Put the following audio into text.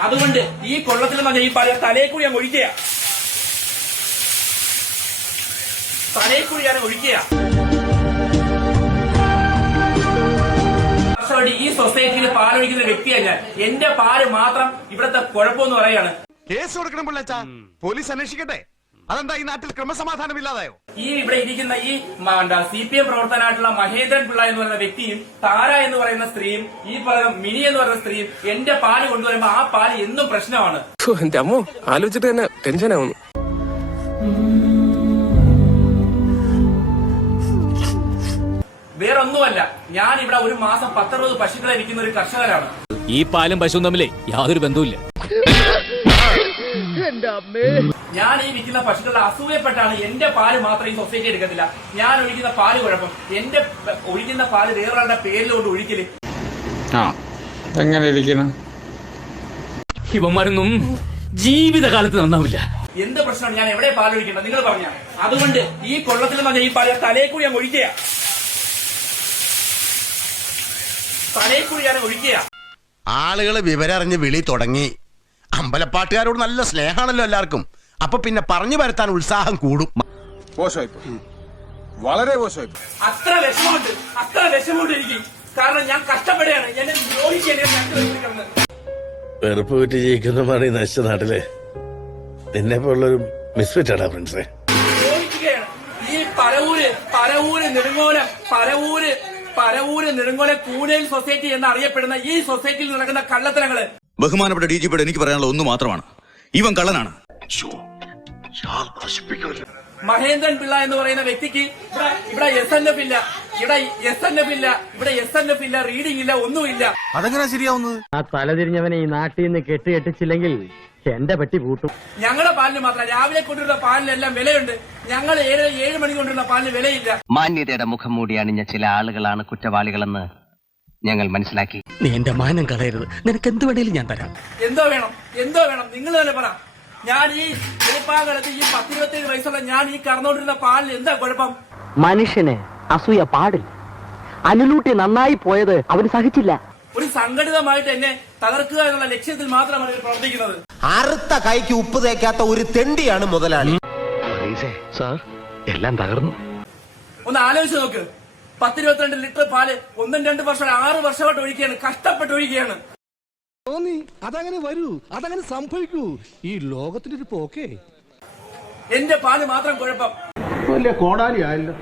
അതുകൊണ്ട് ഈ കൊള്ളത്തിൽ വന്ന ഈ പാൽ തലയിൽ കൂടി അങ്ങ് ഒഴിക്കുക തലയിൽ കൂടി ഞാൻ ഒഴിക്കുക ഈ സൊസൈറ്റിയിൽ പാലൊഴിക്കുന്ന വ്യക്തിയല്ല ഞാൻ. എന്റെ പാൽ മാത്രം ഇവിടുത്തെ കുഴപ്പമെന്ന് പറയാണ് കേസ് കൊടുക്കണം പിള്ളച്ചാ. പോലീസ് അന്വേഷിക്കട്ടെ. അതെന്താ ഈ നാട്ടിൽ ക്രമസമാധാനം ഇല്ലാതായോ ഈ ഇവിടെ ഇരിക്കുന്ന ഈ സി പി എം പ്രവർത്തനായിട്ടുള്ള മഹേന്ദ്രൻ പിള്ള എന്ന് പറയുന്ന വ്യക്തിയും താര എന്ന് പറയുന്ന സ്ത്രീയും ഈ പറയുന്ന മിനി എന്ന് പറയുന്ന സ്ത്രീയും എന്റെ പാൽ കൊണ്ടുവരുമ്പോ ആ പാൽ എന്നും പ്രശ്നമാണ്. എന്റെ അമ്മ ആലോചിച്ചിട്ട് തന്നെ ടെൻഷൻ ആവുന്നു. വേറൊന്നുമല്ല ഞാൻ ഇവിടെ ഒരു മാസം പത്തറുപത് പശുക്കളെ വിൽക്കുന്ന ഒരു കർഷകരാണ്. ഈ പാലും പശുവും തമ്മിലേ യാതൊരു ബന്ധവുമില്ല. ഞാൻ ഈ വിൽക്കുന്ന പശുക്കളുടെ അസൂയപ്പെട്ടാണ് എന്റെ പാൽ മാത്രം ഈ സൊസൈറ്റി എടുക്കത്തില്ല. ഞാൻ ഒഴിക്കുന്ന പാൽ കുഴപ്പം. എന്റെ ഒഴിക്കുന്ന പാൽ വേറൊരാളുടെ പേരിലോട്ട് ഒഴിക്കൽ. ആ എങ്ങനെ ഇരിക്കണം ഇവന്മാരൊന്നും ജീവിതകാലത്ത് നന്നാവില്ല. എന്ത് പ്രശ്നമാണ്? ഞാൻ എവിടെ പാൽ ഒഴിക്കേണ്ടത്? നിങ്ങൾ പറഞ്ഞ. അതുകൊണ്ട് ഈ കൊള്ളത്തിൽ നിന്ന് ഈ പാൽ തലയിൽ കൂടി ഞാൻ ഒഴിക്കുക തലയിൽ കൂടി ഞാൻ ഒഴിക്കുക ആളുകൾ വിവരറിഞ്ഞ് വിളി തുടങ്ങി. അമ്പലപ്പാട്ടുകാരോട് നല്ല സ്നേഹമാണല്ലോ എല്ലാവർക്കും. അപ്പൊ പിന്നെ പറഞ്ഞു വരുത്താൻ ഉത്സാഹം കൂടും. വളരെ അത്ര വിഷമമുണ്ട്. അത്ര വിഷമമുണ്ട് എനിക്ക് കാരണം ഞാൻ കഷ്ടപ്പെടുകയാണ്. വെറുപ്പ് വിറ്റ് ജയിക്കുന്ന ഈ നശിച്ച നാട്ടിലെ നിന്നെ പോലുള്ളൊരു മിസ്ഫിറ്റാടാ ഫ്രണ്ട്സേ. ഈ പരവൂര് പരവൂര് നെടുങ്ങോലം പരവൂര് പരവൂര് സൊസൈറ്റി എന്ന് അറിയപ്പെടുന്ന ഈ സൊസൈറ്റിയിൽ നടക്കുന്ന കള്ളത്തരങ്ങൾ. ബഹുമാനപ്പെട്ട ഡി ജി പിയുടെ എനിക്ക് പറയാനുള്ള ഒന്ന് മാത്രമാണ്. ഇവൻ കള്ളനാണ്. മഹേന്ദ്രൻ പിള്ള എന്ന് പറയുന്ന വ്യക്തിക്ക് ഇവിടെ ഇവിടെ എസ് എൻ എഫ് ഇല്ല. ഇവിടെ എസ് എൻ എഫ് ഇല്ല. ഇവിടെ എസ് എൻ എഫ് ഇല്ല. റീഡിംഗ് ഇല്ല. ഒന്നുമില്ല അതെങ്ങനെ ശരിയാവുന്നത്? ആ തലതിരിഞ്ഞവനെ ഈ നാട്ടിൽ നിന്ന് കെട്ടി കെട്ടിച്ചില്ലെങ്കിൽ എന്റെ പെട്ടി പൂട്ടും. ഞങ്ങളുടെ പാലിന് മാത്രം. രാവിലെ കൊണ്ടുവരുന്ന പാലിനെല്ലാം വിലയുണ്ട്. ഞങ്ങൾ ഏഴ് ഏഴ് മണി കൊണ്ടുവരുന്ന പാലിന് വിലയില്ല. മാന്യതയുടെ മുഖം മൂടി അണിഞ്ഞ ചില ആളുകളാണ് കുറ്റവാളികളെന്ന് ഞങ്ങൾ മനസ്സിലാക്കി. നീ എന്റെ മാനം കളയരുത്. നിനക്ക് എന്ത് വേണേലും ഞാൻ തരാം. എന്തോ വേണം? എന്തോ വേണം? നിങ്ങൾ തന്നെ പറ. ഞാൻ ഈ കാലത്ത് ഈ പത്തിരുപത്തേഴ് വയസ്സുള്ള ഞാൻ ഈ കറന്നോണ്ടിരുന്ന പാലിൽ എന്താ കുഴപ്പം? മനുഷ്യന് അസൂയ പാടില്ല. അനുലൂട്ടി നന്നായി പോയത് അവന് സഹിച്ചില്ല. ഒരു സംഘടിതമായിട്ട് എന്നെ തകർക്കുക എന്നുള്ള ലക്ഷ്യത്തിൽ മാത്രമാണ് ഇവർ പ്രവർത്തിക്കുന്നത്. അറുത്ത കൈക്ക് ഉപ്പ് തേക്കാത്ത ഒരു തെണ്ടിയാണ് മുതലാളി. സാർ എല്ലാം തകർന്നു. ഒന്ന് ആലോചിച്ച് നോക്ക്. പത്തിരുപത്തിരണ്ട് ലിറ്റർ പാൽ ഒന്നും രണ്ട് വർഷം ആറ് വർഷമായിട്ട് ഒഴിക്കുകയാണ് കഷ്ടപ്പെട്ട് ഒഴിക്കുകയാണ്. തോന്നി. അതങ്ങനെ വരൂ. അതങ്ങനെ സംഭവിക്കൂ. ഈ ലോകത്തിന്റെ ഒരു പോക്കേ. എന്റെ പാൽ മാത്രം കുഴപ്പം. വലിയ കോടാലി ആയല്ലോ.